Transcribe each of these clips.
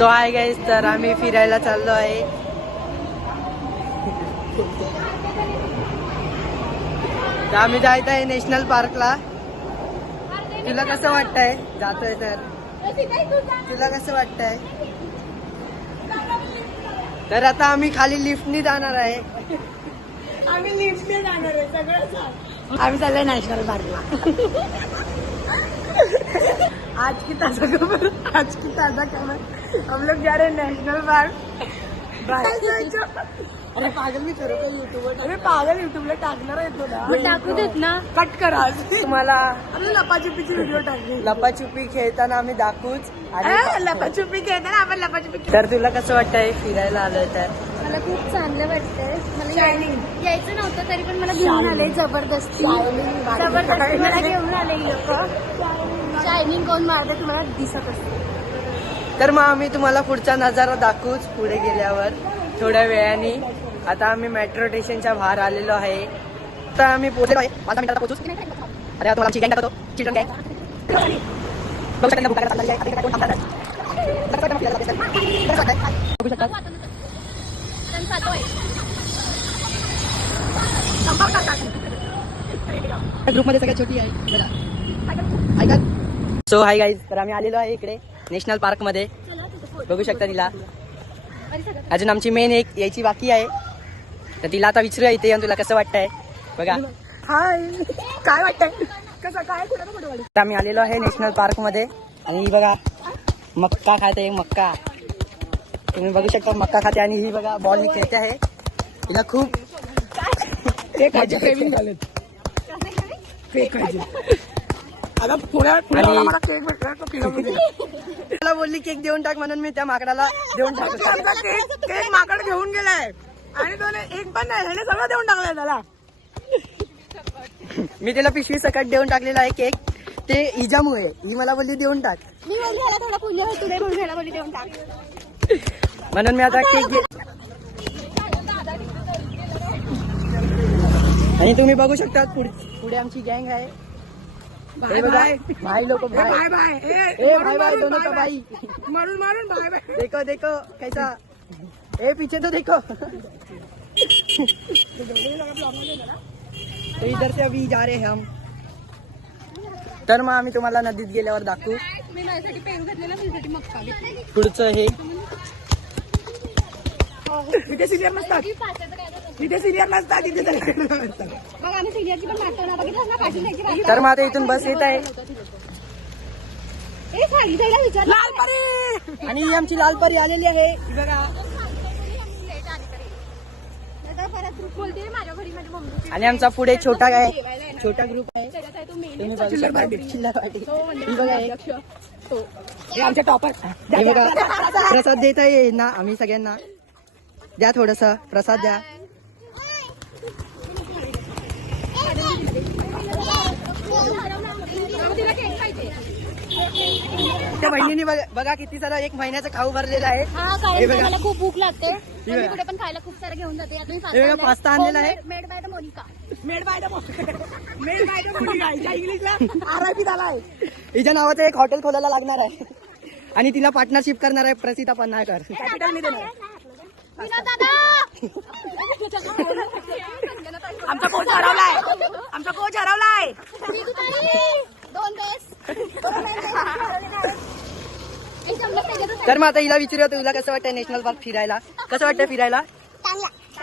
तो आहे गाईस, तर आम्ही फिरायला चाललो आहे. तर आम्ही जायत आहे नॅशनल पार्कला. तुला कसं वाटतंय जातोय तर? तुला कसं वाटतंय? तर आता आम्ही खाली लिफ्टनी जाणार आहे. आम्ही लिफ्टने जाणार आहे सगळं. आम्ही चाललोय नॅशनल पार्कला. आज की ताजा खबर हम लोग जा रहे हैं नेशनल पार्क. अरे पागल मी करू का युट्यूबवर? अरे पागल युट्यूबला टाकणार आहे तुला. टाकू देत ना. कट करा. तुम्हाला अरे लपाछुपीची व्हिडिओ टाकली. लपाछुपी खेळताना आम्ही दाखवूच. लपाछुपी खेळताना आपण लपाछुपी. तर तुला कसं वाटतंय फिरायला आलोय तर? मला खूप चांगलं वाटतंय. मला शायनिंग यायचं नव्हतं तरी पण मला घेऊन आले जबरदस्ती मला घेऊन आले लोक. शायनिंग कोण मारते तुम्हाला दिसत असते. तर मग आम्ही तुम्हाला पुढचा नजारा दाखवूच पुढे गेल्यावर थोड्या वेळाने. आता आम्ही मेट्रो स्टेशनच्या बाहेर आलेलो आहे. तर आम्ही पोहोचलो आहे. 5 मिनिटात पोहोचूच. अरे आता आमची गँग दाखवतो. चिल्ड्रन गँग बघू शकता. बघू शकता. ग्रुपमध्ये सगळ्यात छोटी आहे. सो हाय गाईज, तर आम्ही आलेलो आहे इकडे नॅशनल पार्क मध्ये. बघू शकता तिला. अजून आमची मेन एक यायची बाकी आहे. तर तिला आता विचारूया इथे येऊन तुला कसं वाटतंय. बघा. हाय, काय वाटतंय? कसं काय कुठं फोटो काढू? तर आम्ही आलेलो आहे नॅशनल पार्क मध्ये. आणि ही बघा मक्का खाते. मक्का तुम्ही बघू शकता. मक्का खाते. आणि ही बघा बॉल खेळते आहे. तिला खूप क्रेविंग झालेत. केक खायचे. आता पुण्यात मला केक भेटला तो किलोमध्ये. मला बोलली केक देऊन टाक म्हणून मी त्या माकडाला देऊन टाकतो. केक माकड घेऊन गेलाय आणि तो एक पण नाही, ह्याने सगळं देऊन टाकलंय त्याला. मी तिला पिशवी सकट देऊन टाकलेला आहे केक. ते हिजामुळे ही मला बोलली देऊन टाक. मी बोलली ह्याला थोडा पुण्य भेटू दे म्हणून ह्याला बोलली देऊन टाक. म्हणून मी आता केक आणि तुम्ही बघू शकता पुढे आमची गँग आहे. बाय बाय भाई लोग भाई बाय बाय. ए भाई भाई दोनों का भाई. मारून मारून बाय बाय. देखो देखो कैसा. ए पीछे तो देखो. तो इधर से अभी जा रहे हैं हम. तर मग आम्ही तुम्हाला नदीत गेल्यावर दाखवू. मी माझ्यासाठी पेरू घेतलेला तुझ्यासाठी मक्का घेतला. पुढचं हे तिथे सिनियर नसतात. तिथे सिनियर नसतात. तिथे मग आम्ही सिनियरची पण मागतो बघितलं ना पाठी जायची. तर मग आता इथून बस येत आहे. ए खाली जायला विचार. लाल परी. आणि ही आमची लालपरी आलेली आहे. ही बघा. परत बोलते माझ्या घरी माझी मम्मी. आणि आमचा पुढे छोटा ग्रुप आहे. तुम्ही बघू शकता. चिल्लर पार्टी. ही बघा हे आमचे टॉपर. हे बघा प्रसाद देत आहे ना आम्ही सगळ्यांना. द्या थोडस प्रसाद द्या. त्या बहिणीने बघा किती सारा 1 महिन्याचा खाऊ भरलेला आहे. हा हे कारण बघा. मला खूप भूक लागते. हे बघा. मी कुठे पण खायला खूप सारं घेऊन जाते. आता मी हे बघा, पास्ता आणलेला आहे. Made by the Monica. Made by the मुलगा. इंग्लिशला RIP झालाय. हिच्या नावाचं एक हॉटेल खोलायला लागणार आहे. आणि तिला पार्टनरशिप करणार आहे प्रसिता पन्हाळकर. कॅपिटल मी देणार. विनोद दादा. आमचा कोच हरवलाय. आमचा कोच हरवलाय. दीदी ताई, 2 बेस. तर मग आता हिला विचारूया तुला कसं वाटतंय नॅशनल पार्क फिरायला. कसं वाटतंय फिरायला?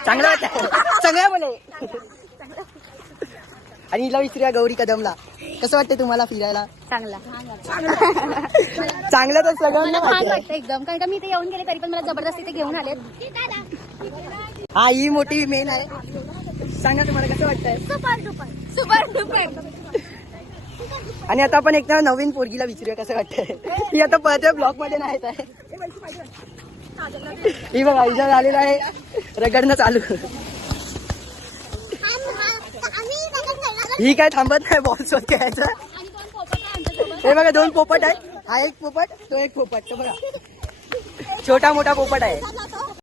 चांगलं वाटतंय. चांगलं बोले. आणि हिला विचारूया गौरी कदमला कसं वाटतंय तुम्हाला फिरायला. चांगला चांगलं तर सगळं मला छान वाटतं एकदम. कारण का मी इथे येऊन गेले तरी पण मला जबरदस्ती ते घेऊन आले. हा ही मोठी मेन आहे. सांगा तुम्हाला कसं वाटतंय. Super duper. आणि आता आपण एकदा नवीन पोरगीला विचारूया कसं वाटतंय. ही आता पळते ब्लॉक मध्ये नाही आहे. ही बघा हिजा झालेला आहे रगडणं चालू. ही काय थांबत नाही बॉल शोध खेळायचं. हे बघा 2 पोपट आहेत. हा एक पोपट तो एक पोपट. तो बघा छोटा मोठा पोपट आहे.